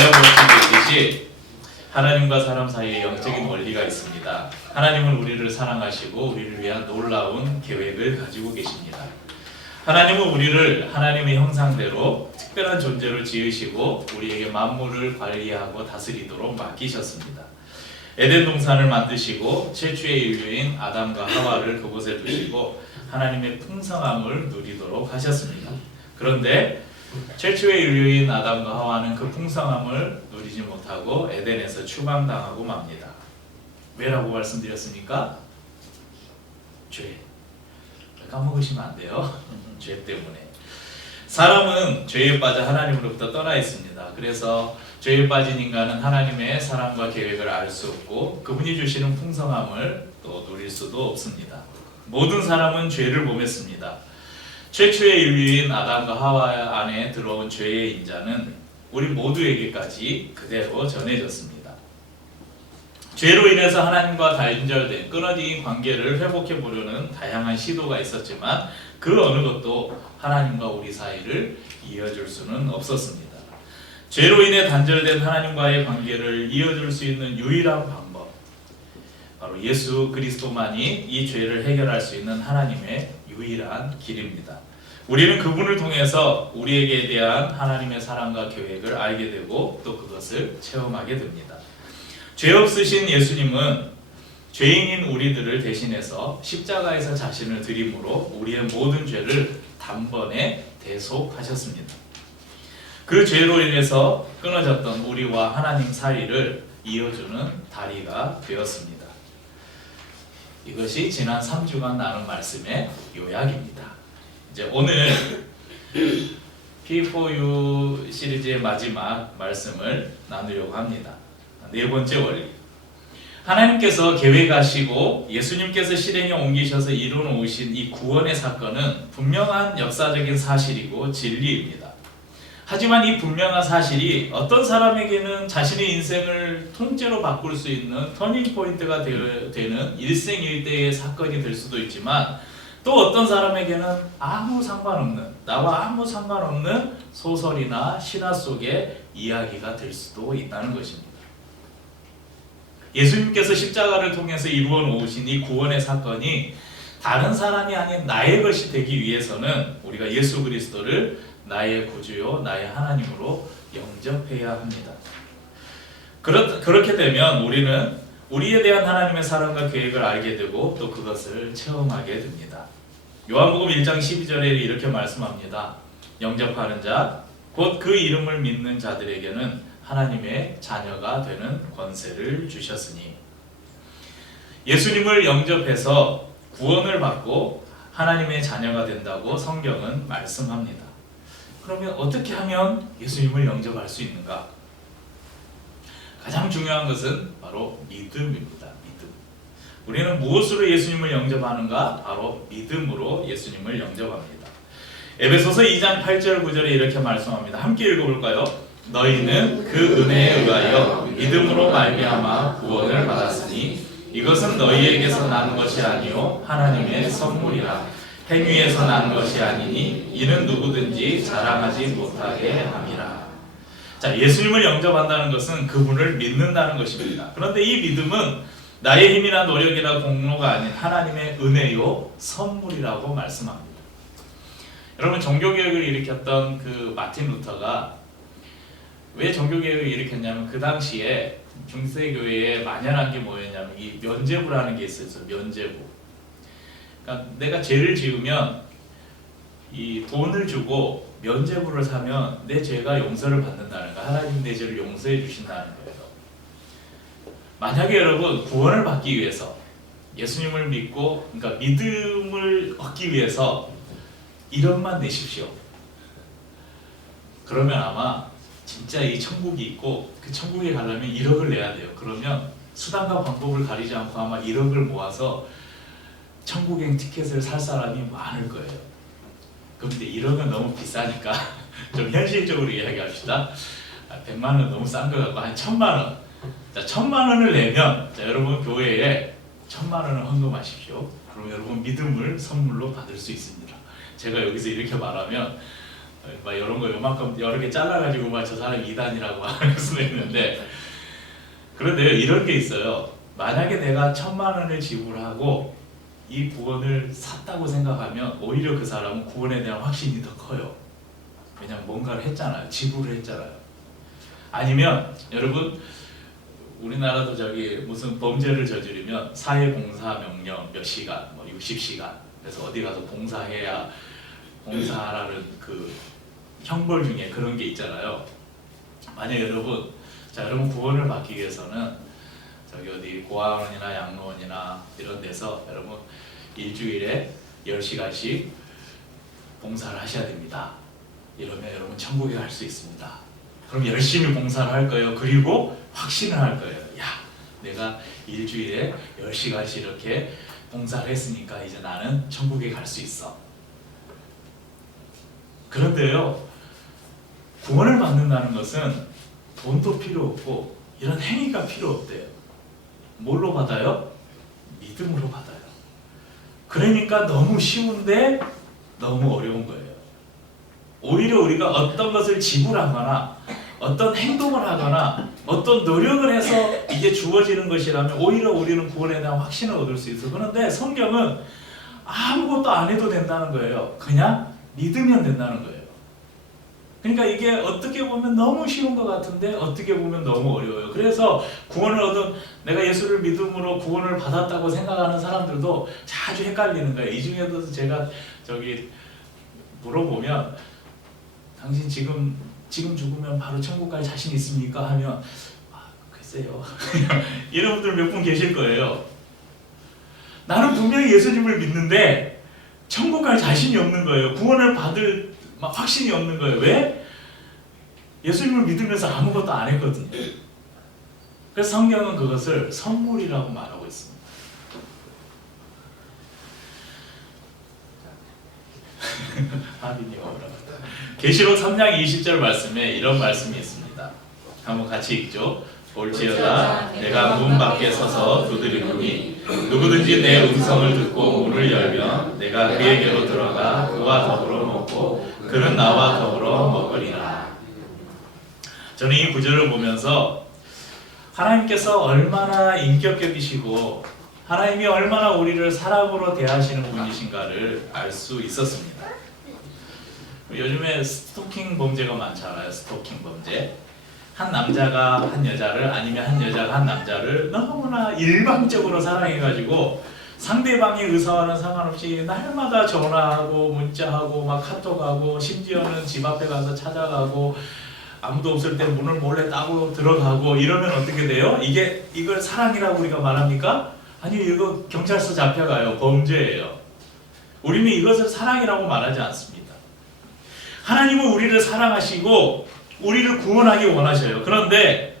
알려보시듯이 하나님과 사람 사이에 영적인 원리가 있습니다. 하나님은 우리를 사랑하시고 우리를 위한 놀라운 계획을 가지고 계십니다. 하나님은 우리를 하나님의 형상대로 특별한 존재로 지으시고 우리에게 만물을 관리하고 다스리도록 맡기셨습니다. 에덴 동산을 만드시고 최초의 인류인 아담과 하와를 그곳에 두시고 하나님의 풍성함을 누리도록 하셨습니다. 그런데 최초의 인류인 아담과 하와는 그 풍성함을 누리지 못하고 에덴에서 추방당하고 맙니다. 왜라고 말씀드렸습니까? 죄. 까먹으시면 안 돼요. 죄 때문에. 사람은 죄에 빠져 하나님으로부터 떠나 있습니다. 그래서 죄에 빠진 인간은 하나님의 사랑과 계획을 알 수 없고 그분이 주시는 풍성함을 또 누릴 수도 없습니다. 모든 사람은 죄를 범했습니다. 최초의 인류인 아담과 하와 안에 들어온 죄의 인자는 우리 모두에게까지 그대로 전해졌습니다. 죄로 인해서 하나님과 단절된 끊어진 관계를 회복해 보려는 다양한 시도가 있었지만 그 어느 것도 하나님과 우리 사이를 이어줄 수는 없었습니다. 죄로 인해 단절된 하나님과의 관계를 이어줄 수 있는 유일한 방법, 바로 예수 그리스도만이 이 죄를 해결할 수 있는 하나님의 유일한 길입니다. 우리는 그분을 통해서 우리에게 대한 하나님의 사랑과 계획을 알게 되고 또 그것을 체험하게 됩니다. 죄 없으신 예수님은 죄인인 우리들을 대신해서 십자가에서 자신을 드림으로 우리의 모든 죄를 단번에 대속하셨습니다. 그 죄로 인해서 끊어졌던 우리와 하나님 사이를 이어주는 다리가 되었습니다. 이것이 지난 3주간 나눈 말씀의 요약입니다. 이제 오늘 P4U 시리즈의 마지막 말씀을 나누려고 합니다. 네 번째 원리. 하나님께서 계획하시고 예수님께서 실행에 옮기셔서 이루어놓으신 이 구원의 사건은 분명한 역사적인 사실이고 진리입니다. 하지만 이 분명한 사실이 어떤 사람에게는 자신의 인생을 통째로 바꿀 수 있는 터닝 포인트가 되는 일생일대의 사건이 될 수도 있지만 또 어떤 사람에게는 아무 상관없는, 나와 아무 상관없는 소설이나 신화 속의 이야기가 될 수도 있다는 것입니다. 예수님께서 십자가를 통해서 이루어 놓으신 이 구원의 사건이 다른 사람이 아닌 나의 것이 되기 위해서는 우리가 예수 그리스도를 나의 구주요, 나의 하나님으로 영접해야 합니다. 그렇게 되면 우리는 우리에 대한 하나님의 사랑과 계획을 알게 되고 또 그것을 체험하게 됩니다. 요한복음 1장 12절에 이렇게 말씀합니다. 영접하는 자, 곧 그 이름을 믿는 자들에게는 하나님의 자녀가 되는 권세를 주셨으니, 예수님을 영접해서 구원을 받고 하나님의 자녀가 된다고 성경은 말씀합니다. 그러면 어떻게 하면 예수님을 영접할 수 있는가? 가장 중요한 것은 바로 믿음입니다. 믿음. 우리는 무엇으로 예수님을 영접하는가? 바로 믿음으로 예수님을 영접합니다. 에베소서 2장 8절 9절에 이렇게 말씀합니다. 함께 읽어볼까요? 너희는 그 은혜에 의하여 믿음으로 말미암아 구원을 받았으니 이것은 너희에게서 난 것이 아니요 하나님의 선물이라. 행위에서 난 것이 아니니 이는 누구든지 자랑하지 못하게 함이라. 자, 예수님을 영접한다는 것은 그분을 믿는다는 것입니다. 그런데 이 믿음은 나의 힘이나 노력이나 공로가 아닌 하나님의 은혜요 선물이라고 말씀합니다. 여러분, 종교개혁을 일으켰던 그 마틴 루터가 왜 종교개혁을 일으켰냐면 그 당시에 중세교회에 만연한 게 뭐였냐면 이 면죄부라는 게 있었어요. 면죄부. 그러니까 내가 죄를 지으면 이 돈을 주고 면죄부를 사면 내 죄가 용서를 받는다는 거, 하나님 내 죄를 용서해 주신다는 거예요. 만약에 여러분 구원을 받기 위해서 예수님을 믿고, 그러니까 믿음을 얻기 위해서 1억만 내십시오. 그러면 아마 진짜 이 천국이 있고 그 천국에 가려면 1억을 내야 돼요. 그러면 수단과 방법을 가리지 않고 아마 1억을 모아서 천국행 티켓을 살 사람이 많을 거예요. 그런데 1억은 너무 비싸니까 좀 현실적으로 이야기합시다. 100만 원 너무 싼 것 같고 한 1000만 원. 자, 1000만 원을 내면, 자, 여러분 교회에 1000만 원을 헌금하십시오. 그럼 여러분 믿음을 선물로 받을 수 있습니다. 제가 여기서 이렇게 말하면 막 이런 거 요만큼 여러 개 잘라가지고 막 저 사람 이단이라고 할 수도 있는데, 그런데 이런 게 있어요. 만약에 내가 1,000만 원을 지불하고 이 구원을 샀다고 생각하면 오히려 그 사람은 구원에 대한 확신이 더 커요. 왜냐면 뭔가를 했잖아요. 지불을 했잖아요. 아니면 여러분, 우리나라도 저기 무슨 범죄를 저지르면 사회봉사 명령 몇 시간, 뭐 60시간, 그래서 어디 가서 봉사해야, 봉사하라는 그 형벌 중에 그런 게 있잖아요. 만약 여러분, 자, 여러분 구원을 받기 위해서는 저기 어디 고아원이나 양로원이나 이런 데서 여러분 일주일에 10시간씩 봉사를 하셔야 됩니다. 이러면 여러분 천국에 갈 수 있습니다. 그럼 열심히 봉사를 할 거예요. 그리고 확신을 할 거예요. 야, 내가 일주일에 10시간씩 이렇게 봉사를 했으니까 이제 나는 천국에 갈 수 있어. 그런데요, 구원을 받는다는 것은 돈도 필요 없고 이런 행위가 필요 없대요. 뭘로 받아요? 믿음으로 받아요. 그러니까 너무 쉬운데 너무 어려운 거예요. 오히려 우리가 어떤 것을 지불하거나 어떤 행동을 하거나 어떤 노력을 해서 이게 주어지는 것이라면 오히려 우리는 구원에 대한 확신을 얻을 수 있어요. 그런데 성경은 아무것도 안 해도 된다는 거예요. 그냥 믿으면 된다는 거예요. 그러니까 이게 어떻게 보면 너무 쉬운 것 같은데 어떻게 보면 너무 어려워요. 그래서 구원을 얻은, 내가 예수를 믿음으로 구원을 받았다고 생각하는 사람들도 자주 헷갈리는 거예요. 이 중에도 제가 저기 물어보면 당신 지금 죽으면 바로 천국 갈 자신 있습니까? 하면 글쎄요. 이런 분들 몇 분 계실 거예요. 나는 분명히 예수님을 믿는데 천국 갈 자신이 없는 거예요. 구원을 받을 확신이 없는 거예요. 왜? 예수님을 믿으면서 아무것도 안 했거든요. 그래서 성경은 그것을 선물이라고 말하고 있습니다. 하빈이 어려워. 계시록 3장 20절 말씀에 이런 말씀이 있습니다. 한번 같이 읽죠. 볼지어다 내가 문 밖에 서서 두드리노니 누구든지 내 음성을 듣고 문을 열면 내가 그에게로 들어가 그와 더불어 먹고 그는 나와 더불어 먹으리라. 저는 이 구절을 보면서 하나님께서 얼마나 인격적이시고 하나님이 얼마나 우리를 사랑으로 대하시는 분이신가를 알 수 있었습니다. 요즘에 스토킹 범죄가 많잖아요. 스토킹 범죄. 한 남자가 한 여자를, 아니면 한 여자가 한 남자를 너무나 일방적으로 사랑해가지고 상대방의 의사와는 상관없이 날마다 전화하고 문자하고 막 카톡하고 심지어는 집 앞에 가서 찾아가고 아무도 없을 때 문을 몰래 따고 들어가고 이러면 어떻게 돼요? 이걸 사랑이라고 우리가 말합니까? 아니, 이거 경찰서 잡혀가요. 범죄예요. 우리는 이것을 사랑이라고 말하지 않습니다. 하나님은 우리를 사랑하시고 우리를 구원하기 원하셔요. 그런데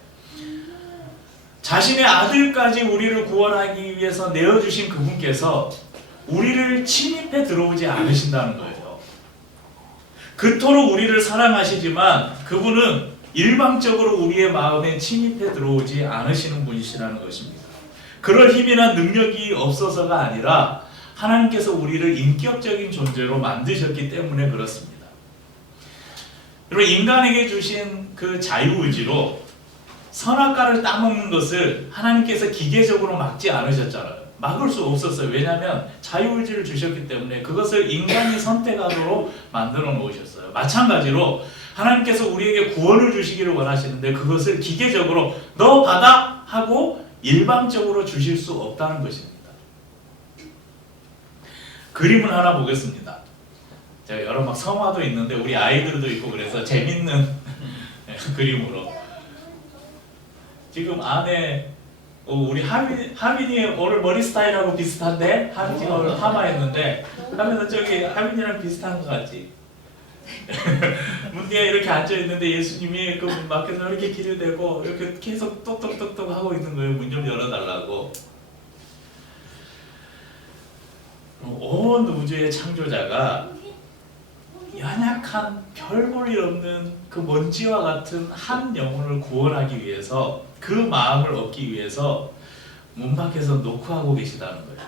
자신의 아들까지 우리를 구원하기 위해서 내어주신 그분께서 우리를 침입해 들어오지 않으신다는 거예요. 그토록 우리를 사랑하시지만 그분은 일방적으로 우리의 마음에 침입해 들어오지 않으시는 분이시라는 것입니다. 그럴 힘이나 능력이 없어서가 아니라 하나님께서 우리를 인격적인 존재로 만드셨기 때문에 그렇습니다. 그리고 인간에게 주신 그 자유의지로 선악과를 따먹는 것을 하나님께서 기계적으로 막지 않으셨잖아요. 막을 수 없었어요. 왜냐하면 자유의지를 주셨기 때문에 그것을 인간이 선택하도록 만들어 놓으셨어요. 마찬가지로 하나님께서 우리에게 구원을 주시기를 원하시는데 그것을 기계적으로 너 받아 하고 일방적으로 주실 수 없다는 것입니다. 그림을 하나 보겠습니다. 제가 여러 막 성화도 있는데 우리 아이들도 있고 그래서 재밌는 그림으로 지금 안에 우리 하빈이 오늘 머리 스타일하고 비슷한데 하빈이가 오늘 파마했는데 하빈은 저기 하빈이랑 비슷한 것 같지? 문 뒤에 이렇게 앉아 있는데 예수님이 그 문 밖에서 이렇게 길을 대고 이렇게 계속 똑똑똑똑 하고 있는 거예요. 문 좀 열어달라고. 온 우주의 창조자가 연약한 별 볼 일 없는 그 먼지와 같은 한 영혼을 구원하기 위해서 그 마음을 얻기 위해서 문 밖에서 노크하고 계시다는 거예요.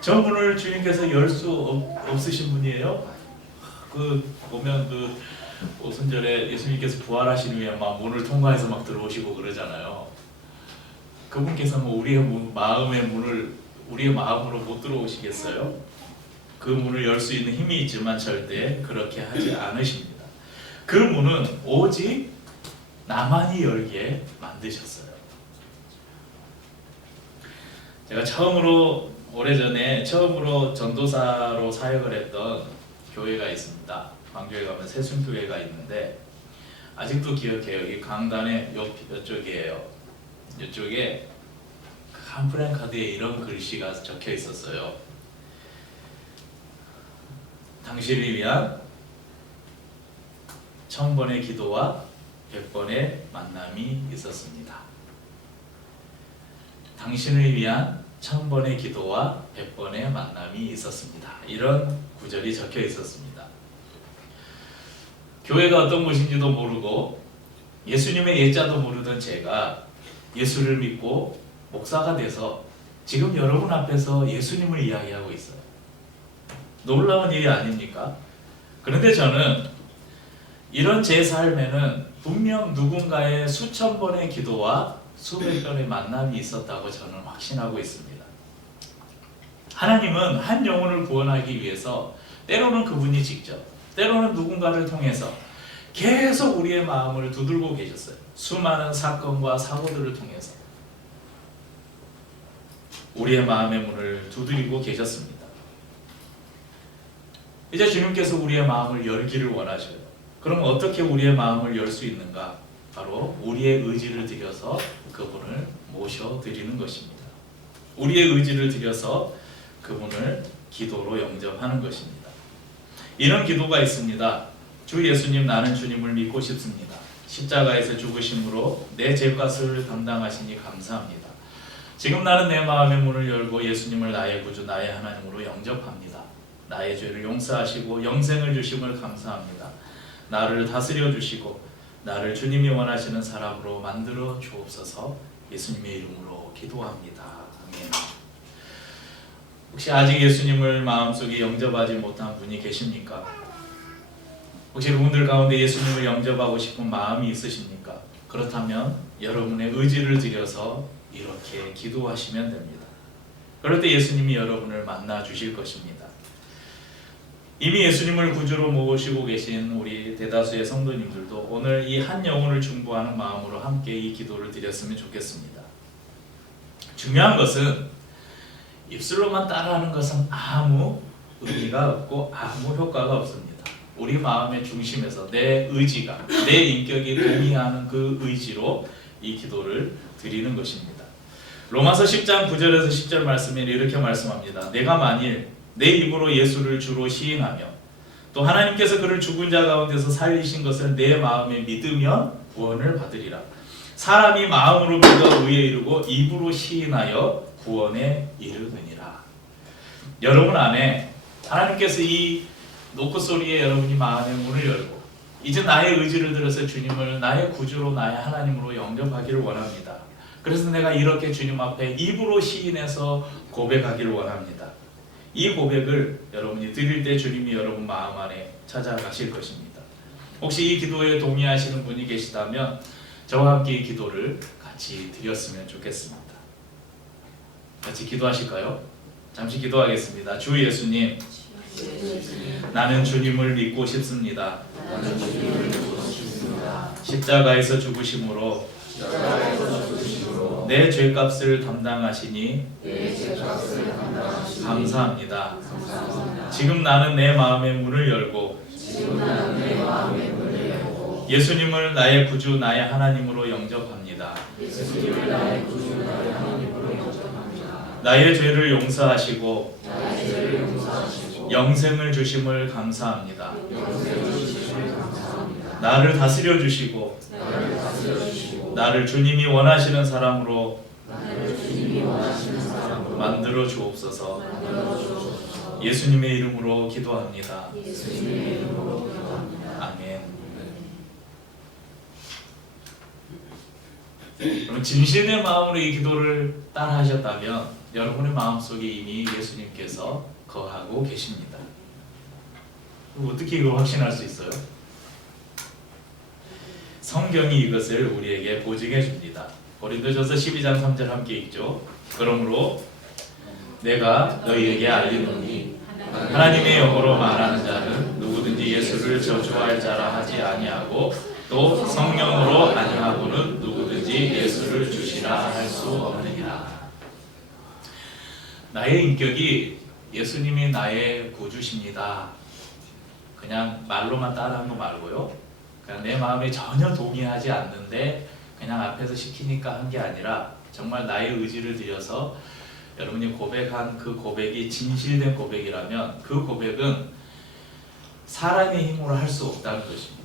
저 문을 주님께서 열 수 없으신 분이에요? 보면 오순절에 예수님께서 부활하신 후에 막 문을 통과해서 막 들어오시고 그러잖아요. 그분께서 뭐 우리의 마음의 문을 우리의 마음으로 못 들어오시겠어요? 그 문을 열 수 있는 힘이 있지만 절대 그렇게 하지 않으십니다. 그 문은 오직 나만이 열게 만드셨어요. 제가 오래전에 처음으로 전도사로 사역을 했던 교회가 있습니다. 광주에 가면 새순교회가 있는데 아직도 기억해요. 이 강단의 이쪽이에요. 이쪽에 한 프랭카드에 이런 글씨가 적혀 있었어요. 당신을 위한 1000번의 기도와 100번의 만남이 있었습니다. 당신을 위한 1000번의 기도와 100번의 만남이 있었습니다. 이런 구절이 적혀 있었습니다. 교회가 어떤 곳인지도 모르고 예수님의 예자도 모르던 제가 예수를 믿고 목사가 돼서 지금 여러분 앞에서 예수님을 이야기하고 있어요. 놀라운 일이 아닙니까? 그런데 저는 이런 제 삶에는 분명 누군가의 수천 번의 기도와 수백 번의 만남이 있었다고 저는 확신하고 있습니다. 하나님은 한 영혼을 구원하기 위해서 때로는 그분이 직접, 때로는 누군가를 통해서 계속 우리의 마음을 두들고 계셨어요. 수많은 사건과 사고들을 통해서 우리의 마음의 문을 두드리고 계셨습니다. 이제 주님께서 우리의 마음을 열기를 원하셔요. 그럼 어떻게 우리의 마음을 열 수 있는가? 바로 우리의 의지를 들여서 그분을 모셔드리는 것입니다. 우리의 의지를 들여서 그분을 기도로 영접하는 것입니다. 이런 기도가 있습니다. 주 예수님, 나는 주님을 믿고 싶습니다. 십자가에서 죽으심으로 내 죄값을 담당하시니 감사합니다. 지금 나는 내 마음의 문을 열고 예수님을 나의 구주, 나의 하나님으로 영접합니다. 나의 죄를 용서하시고 영생을 주심을 감사합니다. 나를 다스려 주시고 나를 주님이 원하시는 사람으로 만들어 주옵소서. 예수님의 이름으로 기도합니다. 아멘. 혹시 아직 예수님을 마음속에 영접하지 못한 분이 계십니까? 혹시 그분들 가운데 예수님을 영접하고 싶은 마음이 있으십니까? 그렇다면 여러분의 의지를 들여서 이렇게 기도하시면 됩니다. 그럴 때 예수님이 여러분을 만나 주실 것입니다. 이미 예수님을 구주로 모시고 계신 우리 대다수의 성도님들도 오늘 이 한 영혼을 중보하는 마음으로 함께 이 기도를 드렸으면 좋겠습니다. 중요한 것은 입술로만 따라하는 것은 아무 의미가 없고 아무 효과가 없습니다. 우리 마음의 중심에서 내 의지가, 내 인격이 동의하는 그 의지로 이 기도를 드리는 것입니다. 로마서 10장 9절에서 10절 말씀에 이렇게 말씀합니다. 내가 만일 내 입으로 예수를 주로 시인하며 또 하나님께서 그를 죽은 자 가운데서 살리신 것을 내 마음에 믿으면 구원을 받으리라. 사람이 마음으로 믿어 의에 이르고 입으로 시인하여 구원에 이르느니라. 여러분 안에 하나님께서 이 노크 소리에 여러분이 마음의 문을 열고 이제 나의 의지를 들어서 주님을 나의 구주로 나의 하나님으로 영접하기를 원합니다. 그래서 내가 이렇게 주님 앞에 입으로 시인해서 고백하기를 원합니다. 이 고백을 여러분이 드릴 때 주님이 여러분 마음 안에 찾아가실 것입니다. 혹시 이 기도에 동의하시는 분이 계시다면 저와 함께 이 기도를 같이 드렸으면 좋겠습니다. 같이 기도하실까요? 잠시 기도하겠습니다. 주 예수님, 나는 주님을 믿고 싶습니다. 십자가에서 죽으심으로 내 죄값을 담당하시니 감사합니다. 지금 나는 내 마음의 문을 열고 예수님을 나의 구주, 나의 하나님으로 영접합니다. 나의 죄를 용서하시고 영생을 주심을 감사합니다. 나를 다스려 주시고 나를 주님이 원하시는 사람으로 만들어 주옵소서. 예수님의 이름으로 기도합니다. 아멘. 그럼 진실의 마음으로 이 기도를 따라하셨다면 여러분의 마음속에 이미 예수님께서 거하고 계십니다. 어떻게 이걸 확신할 수 있어요? 성경이 이것을 우리에게 보증해 줍니다. 고린도전서 12장 3절 함께 읽죠. 그러므로 내가 너희에게 알리노니 하나님의 영으로 말하는 자는 누구든지 예수를 저주할 자라 하지 아니하고 또 성령으로 아니하고는 누구든지 예수를 주시라 할 수 없느니라. 나의 인격이 예수님이 나의 구주십니다. 그냥 말로만 따라한 거 말고요. 그냥 내 마음에 전혀 동의하지 않는데 그냥 앞에서 시키니까 한 게 아니라 정말 나의 의지를 들여서 여러분이 고백한 그 고백이 진실된 고백이라면 그 고백은 사람의 힘으로 할 수 없다는 것입니다.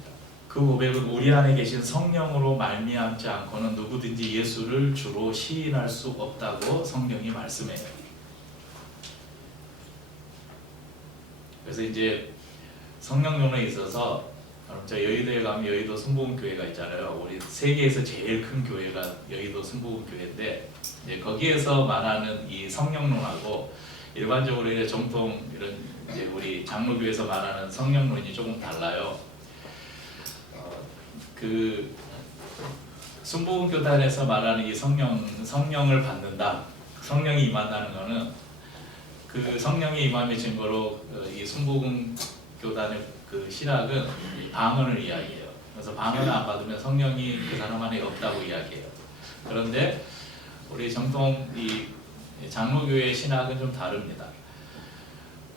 그 고백은 우리 안에 계신 성령으로 말미암지 않고는 누구든지 예수를 주로 시인할 수 없다고 성경이 말씀해요. 그래서 이제 성령론에 있어서 저 여의도에 가면 여의도 순복음교회가 있잖아요. 우리 세계에서 제일 큰 교회가 여의도 순복음교회인데 이제 거기에서 말하는 이 성령론하고 일반적으로 이제 정통 이런 이제 우리 장로교에서 말하는 성령론이 조금 달라요. 그 순복음교단에서 말하는 이 성령을 받는다, 성령이 임한다는 것은 그 성령의 임함의 증거로 이 순복음교단의 그 신학은 방언을 이야기해요. 그래서 방언을 안 받으면 성령이 그 사람 안에 없다고 이야기해요. 그런데 우리 정통 이 장로교의 신학은 좀 다릅니다.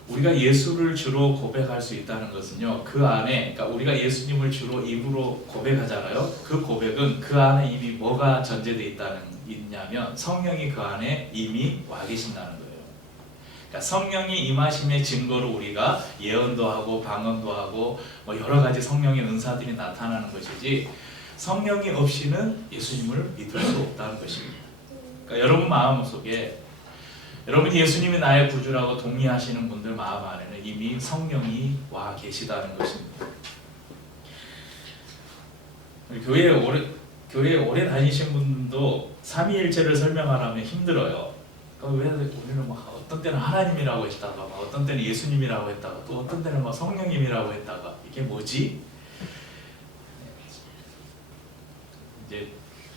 우리가 예수를 주로 고백할 수 있다는 것은요, 그 안에, 그러니까 우리가 예수님을 주로 입으로 고백하잖아요. 그 고백은 그 안에 이미 뭐가 전제되어 있냐면 성령이 그 안에 이미 와 계신다는 거예요. 그러니까 성령이 임하심의 증거로 우리가 예언도 하고 방언도 하고 뭐 여러 가지 성령의 은사들이 나타나는 것이지, 성령이 없이는 예수님을 믿을 수 없다는 것입니다. 그러니까 여러분 마음속에 여러분이 예수님이 나의 구주라고 동의하시는 분들 마음 안에는 이미 성령이 와 계시다는 것입니다. 교회에 오래 다니신 분도 삼위일체를 설명하려면 힘들어요. 그러니까 왜 우리는 막 어떤 때는 하나님이라고 했다가 어떤 때는 예수님이라고 했다가 또 어떤 때는 막 성령님이라고 했다가 이게 뭐지? 이제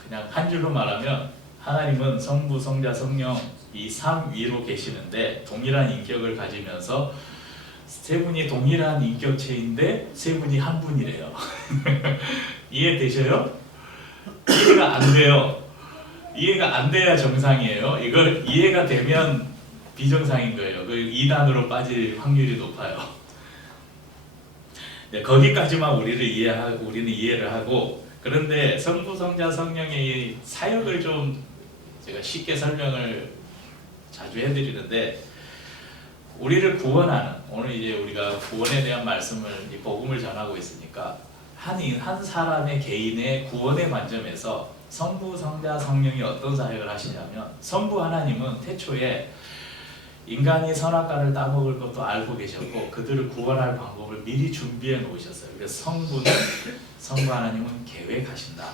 그냥 한 줄로 말하면 하나님은 성부, 성자, 성령 이 삼위로 계시는데 동일한 인격을 가지면서 세 분이 동일한 인격체인데 세 분이 한 분이래요. 이해되셔요? 이해가 안 돼요. 이해가 안 돼야 정상이에요. 이걸 이해가 되면 비정상인 거예요. 그 이단으로 빠질 확률이 높아요. 네, 거기까지만 우리는 이해를 하고, 그런데 성부, 성자, 성령의 사역을 좀 제가 쉽게 설명을 자주 해드리는데, 우리를 구원하는, 오늘 이제 우리가 구원에 대한 말씀을, 복음을 전하고 있으니까 한 사람의 개인의 구원의 관점에서 성부, 성자, 성령이 어떤 사역을 하시냐면, 성부 하나님은 태초에 인간이 선악과를 따먹을 것도 알고 계셨고 그들을 구원할 방법을 미리 준비해 놓으셨어요. 그래서 성부 하나님은 계획하신다.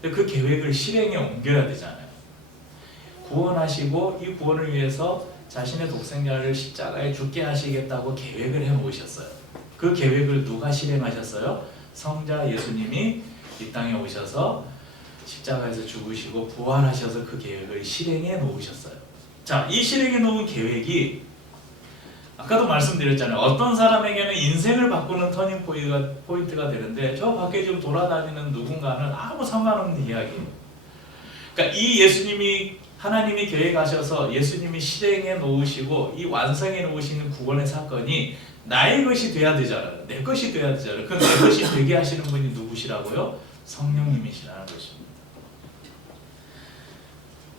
근데 그 계획을 실행에 옮겨야 되잖아요. 구원하시고 이 구원을 위해서 자신의 독생자를 십자가에 죽게 하시겠다고 계획을 해 놓으셨어요. 그 계획을 누가 실행하셨어요? 성자 예수님이 이 땅에 오셔서 십자가에서 죽으시고 부활하셔서 그 계획을 실행해 놓으셨어요. 자, 이 실행해 놓은 계획이 아까도 말씀드렸잖아요. 어떤 사람에게는 인생을 바꾸는 터닝 포인트가 되는데 저 밖에 지금 돌아다니는 누군가는 아무 상관없는 이야기예요. 그러니까 이 예수님이 하나님이 계획하셔서 예수님이 실행해 놓으시고 이 완성해 놓으시는 구원의 사건이 나의 것이 돼야 되잖아요. 내 것이 돼야 되잖아요. 그 내 것이 되게 하시는 분이 누구시라고요? 성령님이시라는 것입니다.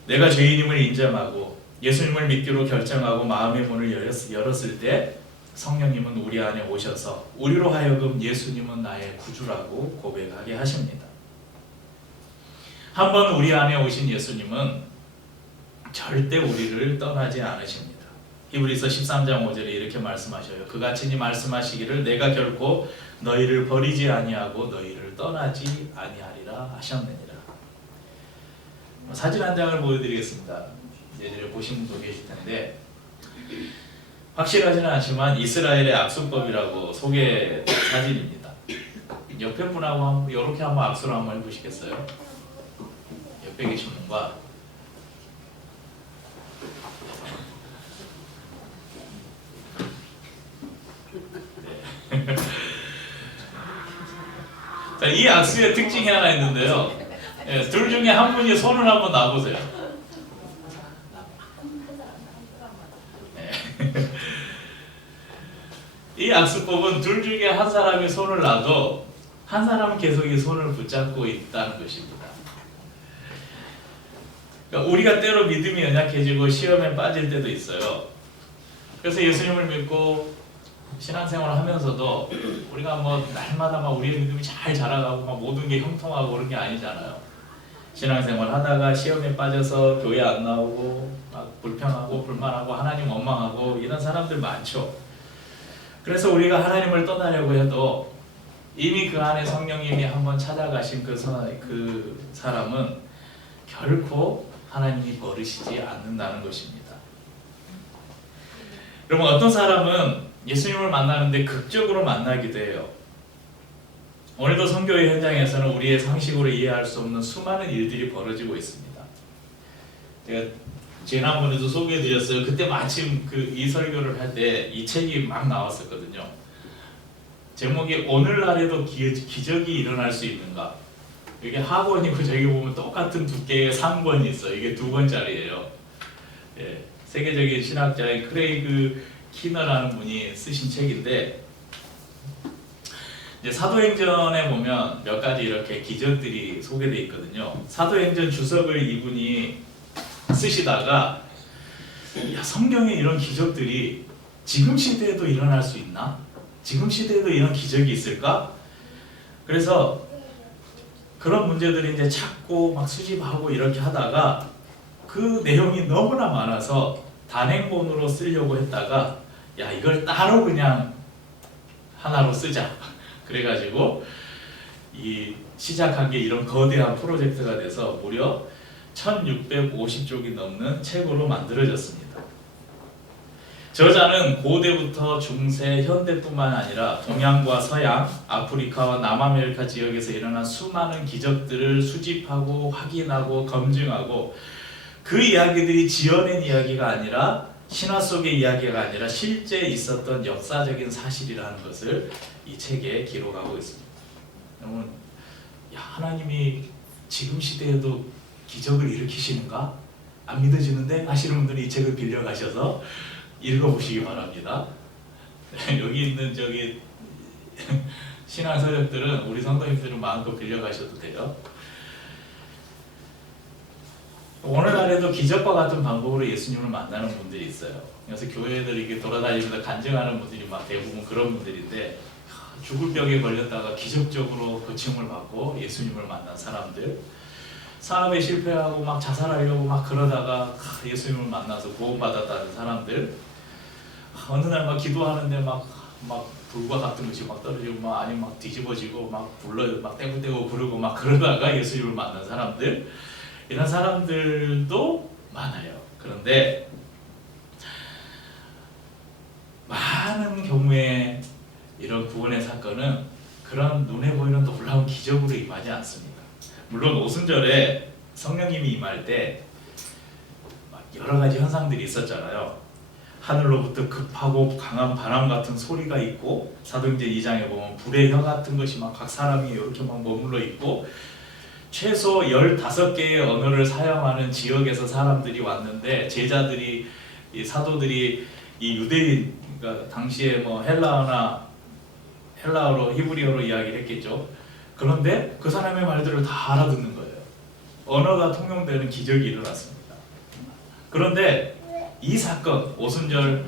내가 죄인임을 인정하고 예수님을 믿기로 결정하고 마음의 문을 열었을 때 성령님은 우리 안에 오셔서 우리로 하여금 예수님은 나의 구주라고 고백하게 하십니다. 한번 우리 안에 오신 예수님은 절대 우리를 떠나지 않으십니다. 히브리서 13장 5절에 이렇게 말씀하셔요. 그같이 말씀하시기를 내가 결코 너희를 버리지 아니하고 너희를 떠나지 아니하리라 하셨느니라. 사진 한 장을 보여드리겠습니다. 예전에 보신 분도 계실 텐데 확실하지는 않지만 이스라엘의 악수법이라고 소개 사진입니다. 옆에 분하고 이렇게 한번 악수를 한번 해보시겠어요? 옆에 계신 분과 네. 자, 이 악수의 특징이 하나 있는데요. 네, 둘 중에 한 분이 손을 한번 놔보세요. 네. 이 악수법은 둘 중에 한 사람이 손을 놔도 한 사람은 계속 이 손을 붙잡고 있다는 것입니다. 그러니까 우리가 때로 믿음이 연약해지고 시험에 빠질 때도 있어요. 그래서 예수님을 믿고 신앙생활을 하면서도 우리가 뭐 날마다 막 우리의 믿음이 잘 자라가고 막 모든 게 형통하고 그런 게 아니잖아요. 신앙생활 하다가 시험에 빠져서 교회 안 나오고 막 불평하고 불만하고 하나님 원망하고 이런 사람들 많죠. 그래서 우리가 하나님을 떠나려고 해도 이미 그 안에 성령님이 한번 찾아가신 그 사람은 결코 하나님이 버리시지 않는다는 것입니다. 여러분, 어떤 사람은 예수님을 만나는데 극적으로 만나기도 해요. 오늘도 선교의 현장에서는 우리의 상식으로 이해할 수 없는 수많은 일들이 벌어지고 있습니다. 제가 지난번에도 소개해드렸어요. 그때 마침 이 설교를 할 때 이 책이 막 나왔었거든요. 제목이 오늘날에도 기적이 일어날 수 있는가? 이게 하권이고 저기 보면 똑같은 두께의 3권이 있어요. 이게 2권짜리예요. 예, 세계적인 신학자인 크레이그 키너라는 분이 쓰신 책인데, 이제 사도행전에 보면 몇 가지 이렇게 기적들이 소개되어 있거든요. 사도행전 주석을 이분이 쓰시다가, 야, 성경에 이런 기적들이 지금 시대에도 일어날 수 있나? 지금 시대에도 이런 기적이 있을까? 그래서 그런 문제들이 이제 찾고 막 수집하고 이렇게 하다가 그 내용이 너무나 많아서 단행본으로 쓰려고 했다가, 야, 이걸 따로 그냥 하나로 쓰자. 그래가지고 시작한 게 이런 거대한 프로젝트가 돼서 무려 1650쪽이 넘는 책으로 만들어졌습니다. 저자는 고대부터 중세, 현대뿐만 아니라 동양과 서양, 아프리카와 남아메리카 지역에서 일어난 수많은 기적들을 수집하고 확인하고 검증하고 그 이야기들이 지어낸 이야기가 아니라 신화 속의 이야기가 아니라 실제 있었던 역사적인 사실이라는 것을 이 책에 기록하고 있습니다. 여러분, 야, 하나님이 지금 시대에도 기적을 일으키시는가? 안 믿어지는데? 하시는 분들이 이 책을 빌려 가셔서 읽어보시기 바랍니다. 여기 있는 신앙 서적들은 우리 성도님들은 마음껏 빌려 가셔도 돼요. 오늘날에도 기적과 같은 방법으로 예수님을 만나는 분들이 있어요. 그래서 교회들 이렇게 돌아다니면서 간증하는 분들이 막 대부분 그런 분들인데, 죽을 병에 걸렸다가 기적적으로 고침을 받고 예수님을 만난 사람들, 사업에 실패하고 막 자살하려고 막 그러다가 예수님을 만나서 구원받았다는 사람들, 어느 날 막 기도하는데 막 불과 같은 것이 막 떨어지고 막 아니면 막 뒤집어지고 막 막 떼고 부르고 막 그러다가 예수님을 만난 사람들, 이런 사람들도 많아요. 그런데 많은 경우에 이런 구원의 사건은 그런 눈에 보이는 놀라운 기적으로 임하지 않습니다. 물론 오순절에 성령님이 임할 때 여러 가지 현상들이 있었잖아요. 하늘로부터 급하고 강한 바람 같은 소리가 있고, 사도행전 2장에 보면 불의 혀 같은 것이 막 각 사람이 이렇게 막 머물러 있고, 최소 15개의 언어를 사용하는 지역에서 사람들이 왔는데, 제자들이, 이 사도들이 이 유대인, 그러니까 당시에 뭐 헬라어로 히브리어로 이야기를 했겠죠. 그런데 그 사람의 말들을 다 알아듣는 거예요. 언어가 통용되는 기적이 일어났습니다. 그런데 이 사건, 오순절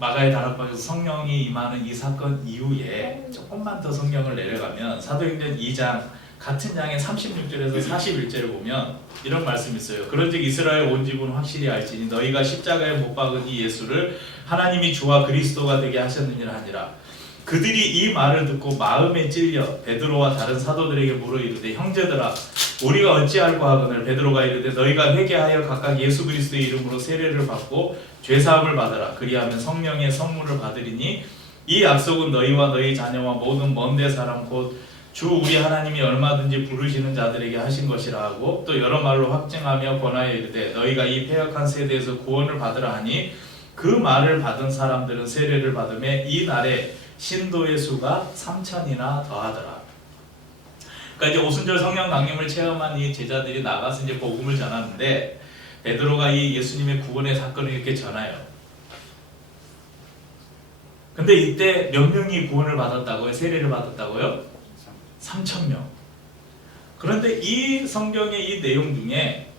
마가의 다락방에서 성령이 임하는 이 사건 이후에 조금만 더 성경을 내려가면 사도행전 2장 같은 장의 36절에서 41절을 보면 이런 말씀이 있어요. 그런즉 이스라엘 온 집은 확실히 알지니 너희가 십자가에 못 박은 이 예수를 하나님이 주와 그리스도가 되게 하셨느니라 하니라. 그들이 이 말을 듣고 마음에 찔려 베드로와 다른 사도들에게 물어 이르되, 형제들아, 우리가 어찌할까 하거늘. 베드로가 이르되, 너희가 회개하여 각각 예수 그리스도의 이름으로 세례를 받고 죄사함을 받으라. 그리하면 성령의 선물을 받으리니 이 약속은 너희와 너희 자녀와 모든 먼데 사람 곧 주 우리 하나님이 얼마든지 부르시는 자들에게 하신 것이라 하고 또 여러 말로 확증하며 권하여 이르되 너희가 이 패역한 세대에서 구원을 받으라 하니 그 말을 받은 사람들은 세례를 받음에 이 날에 신도의 수가 3,000이나 더하더라. 그러니까 이제 오순절 성령 강림을 체험한 이 제자들이 나가서 이제 복음을 전하는데 베드로가 이 예수님의 구원의 사건을 이렇게 전해요. 근데 이때 몇 명이 구원을 받았다고요? 세례를 받았다고요? 3,000명. 그런데 이 성경의 이 내용 중에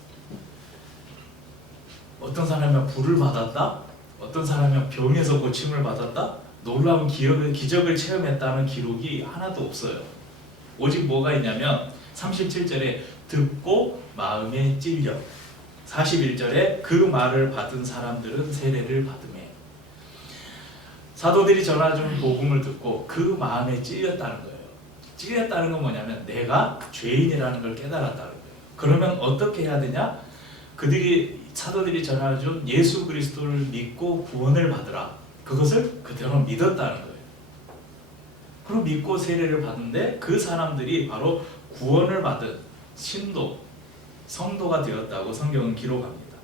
어떤 사람은 불을 받았다? 어떤 사람은 병에서 고침을 받았다? 놀라운 기적을 체험했다는 기록이 하나도 없어요. 오직 뭐가 있냐면 37절에 듣고 마음에 찔려 41절에 그 말을 받은 사람들은 세례를 받으며 사도들이 전하준 복음을 듣고 그 마음에 찔렸다는 거예요. 찔렸다는 건 뭐냐면 내가 죄인이라는 걸 깨달았다는 거예요. 그러면 어떻게 해야 되냐? 사도들이 전하준 예수 그리스도를 믿고 구원을 받으라. 그것을 그대로 믿었다는 거예요. 그럼 믿고 세례를 받는데 그 사람들이 바로 구원을 받은 신도, 성도가 되었다고 성경은 기록합니다.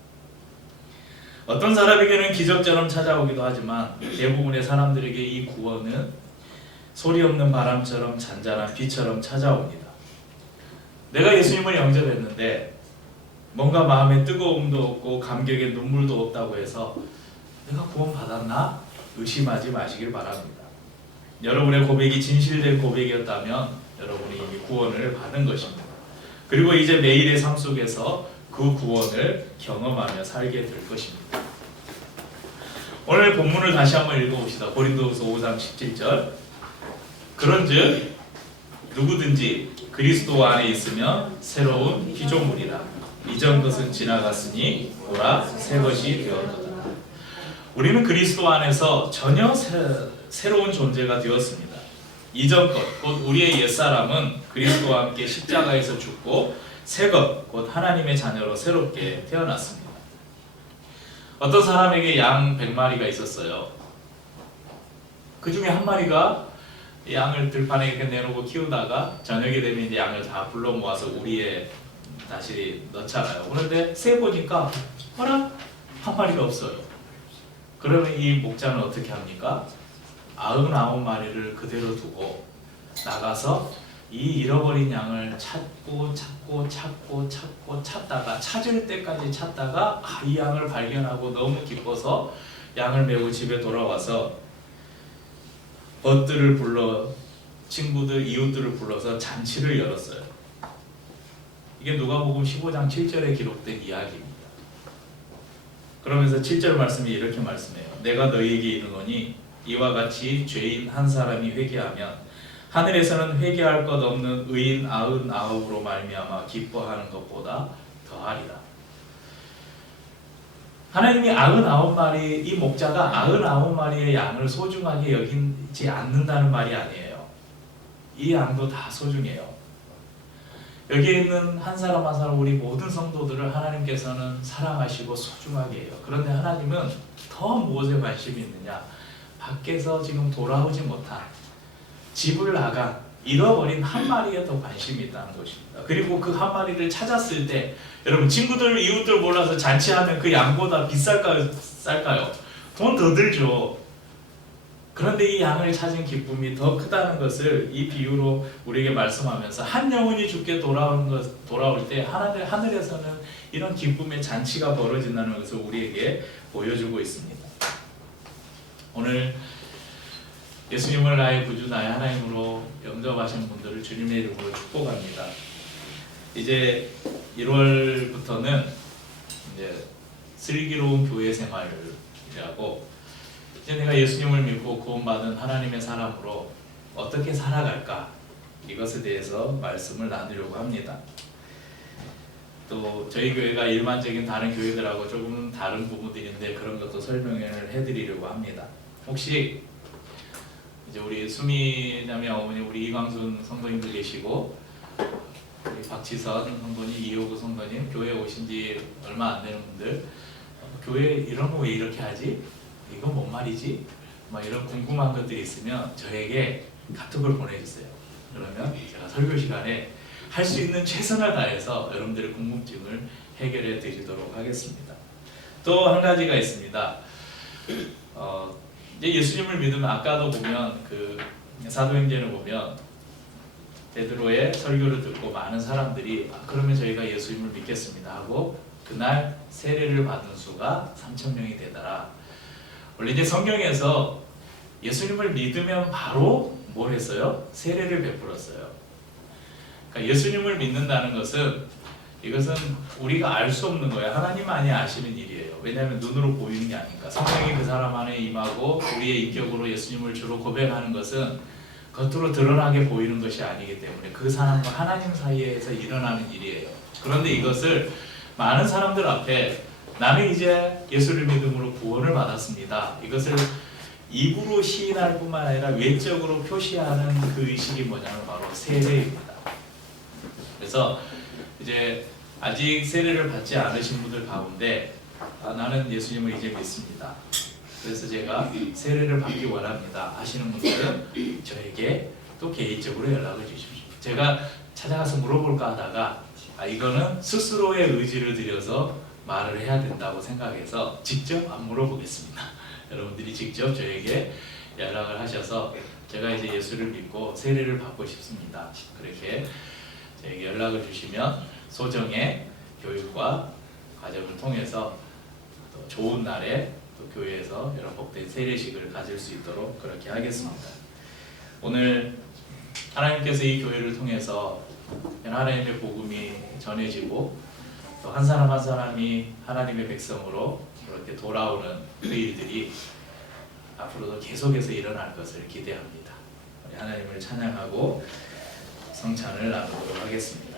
어떤 사람에게는 기적처럼 찾아오기도 하지만 대부분의 사람들에게 이 구원은 소리 없는 바람처럼 잔잔한 비처럼 찾아옵니다. 내가 예수님을 영접했는데 뭔가 마음에 뜨거움도 없고 감격에 눈물도 없다고 해서 내가 구원 받았나? 의심하지 마시길 바랍니다. 여러분의 고백이 진실된 고백이었다면 여러분이 이미 구원을 받은 것입니다. 그리고 이제 매일의 삶 속에서 그 구원을 경험하며 살게 될 것입니다. 오늘 본문을 다시 한번 읽어봅시다. 고린도후서 5장 17절. 그런즉 누구든지 그리스도 안에 있으면 새로운 피조물이라. 이전 것은 지나갔으니 보라 새 것이 되었도다. 우리는 그리스도 안에서 전혀 새로운 존재가 되었습니다. 이전 것, 곧 우리의 옛사람은 그리스도와 함께 십자가에서 죽고 새 것, 곧 하나님의 자녀로 새롭게 태어났습니다. 어떤 사람에게 양 100마리가 있었어요. 그 중에 한 마리가 양을 들판에 이렇게 내놓고 키우다가 저녁이 되면 이제 양을 다 불러 모아서 우리에 다시 넣잖아요. 그런데 세 보니까 어라? 한 마리가 없어요. 그러면 이 목자는 어떻게 합니까? 99마리를 그대로 두고 나가서 이 잃어버린 양을 찾다가 찾을 때까지 찾다가 이 양을 발견하고 너무 기뻐서 양을 메고 집에 돌아와서 벗들을 불러 친구들, 이웃들을 불러서 잔치를 열었어요. 이게 누가복음 15장 7절에 기록된 이야기입니다. 그러면서 7절 말씀이 이렇게 말씀해요. 내가 너희에게 이르노니 이와 같이 죄인 한 사람이 회개하면 하늘에서는 회개할 것 없는 의인 99으로 말미암아 기뻐하는 것보다 더하리라. 하나님이 99마리, 이 목자가 99마리의 양을 소중하게 여기지 않는다는 말이 아니에요. 이 양도 다 소중해요. 여기에 있는 한 사람 한 사람 우리 모든 성도들을 하나님께서는 사랑하시고 소중하게 해요. 그런데 하나님은 더 무엇에 관심이 있느냐? 밖에서 지금 돌아오지 못한, 집을 나간, 잃어버린 한 마리에 더 관심이 있다는 것입니다. 그리고 그 한 마리를 찾았을 때 여러분 친구들, 이웃들 몰라서 잔치하면 그 양보다 비쌀까요? 쌀까요? 돈 더 들죠. 그런데 이 양을 찾은 기쁨이 더 크다는 것을 이 비유로 우리에게 말씀하면서 한 영혼이 주께 돌아올 때 하늘에서는 이런 기쁨의 잔치가 벌어진다는 것을 우리에게 보여주고 있습니다. 오늘 예수님을 나의 구주 나의 하나님으로 영접하신 분들을 주님의 이름으로 축복합니다. 이제 1월부터는 이제 슬기로운 교회 생활이라고 이제 내가 예수님을 믿고 구원받은 하나님의 사람으로 어떻게 살아갈까 이것에 대해서 말씀을 나누려고 합니다. 또 저희 교회가 일반적인 다른 교회들하고 조금 다른 부분들인데 그런 것도 설명을 해드리려고 합니다. 혹시 이제 우리 수미 자매 어머니, 우리 이광순 성도님들 계시고 우리 박지선 성도님, 이호구 성도님 교회 오신 지 얼마 안 되는 분들 교회 이런 거 왜 이렇게 하지? 이건 뭔 말이지? 막 이런 궁금한 것들이 있으면 저에게 카톡을 보내주세요. 그러면 제가 설교 시간에 할 수 있는 최선을 다해서 여러분들의 궁금증을 해결해 드리도록 하겠습니다. 또 한 가지가 있습니다. 이제 예수님을 믿으면 아까도 보면 그 사도행전을 보면 베드로의 설교를 듣고 많은 사람들이 그러면 저희가 예수님을 믿겠습니다 하고 그날 세례를 받은 수가 3,000명이 되더라. 원래 이제 성경에서 예수님을 믿으면 바로 뭘 했어요? 세례를 베풀었어요. 그러니까 예수님을 믿는다는 것은 이것은 우리가 알 수 없는 거예요. 하나님만이 아시는 일이에요. 왜냐하면 눈으로 보이는 게 아니니까. 성령이 그 사람 안에 임하고 우리의 인격으로 예수님을 주로 고백하는 것은 겉으로 드러나게 보이는 것이 아니기 때문에 그 사람과 하나님 사이에서 일어나는 일이에요. 그런데 이것을 많은 사람들 앞에 나는 이제 예수를 믿음으로 구원을 받았습니다. 이것을 입으로 시인할 뿐만 아니라 외적으로 표시하는 그 의식이 뭐냐면 바로 세례입니다. 그래서 이제 아직 세례를 받지 않으신 분들 가운데 나는 예수님을 이제 믿습니다. 그래서 제가 세례를 받기 원합니다 하시는 분들은 저에게 또 개인적으로 연락을 주십시오. 제가 찾아가서 물어볼까 하다가 이거는 스스로의 의지를 들여서 말을 해야 된다고 생각해서 직접 안 물어보겠습니다. 여러분들이 직접 저에게 연락을 하셔서 제가 이제 예수를 믿고 세례를 받고 싶습니다. 그렇게 저에게 연락을 주시면 소정의 교육과 과정을 통해서 또 좋은 날에 또 교회에서 여러 복된 세례식을 가질 수 있도록 그렇게 하겠습니다. 오늘 하나님께서 이 교회를 통해서 하나님의 복음이 전해지고 또 한 사람 한 사람이 하나님의 백성으로 그렇게 돌아오는 그 일들이 앞으로도 계속해서 일어날 것을 기대합니다. 우리 하나님을 찬양하고 성찬을 나누도록 하겠습니다.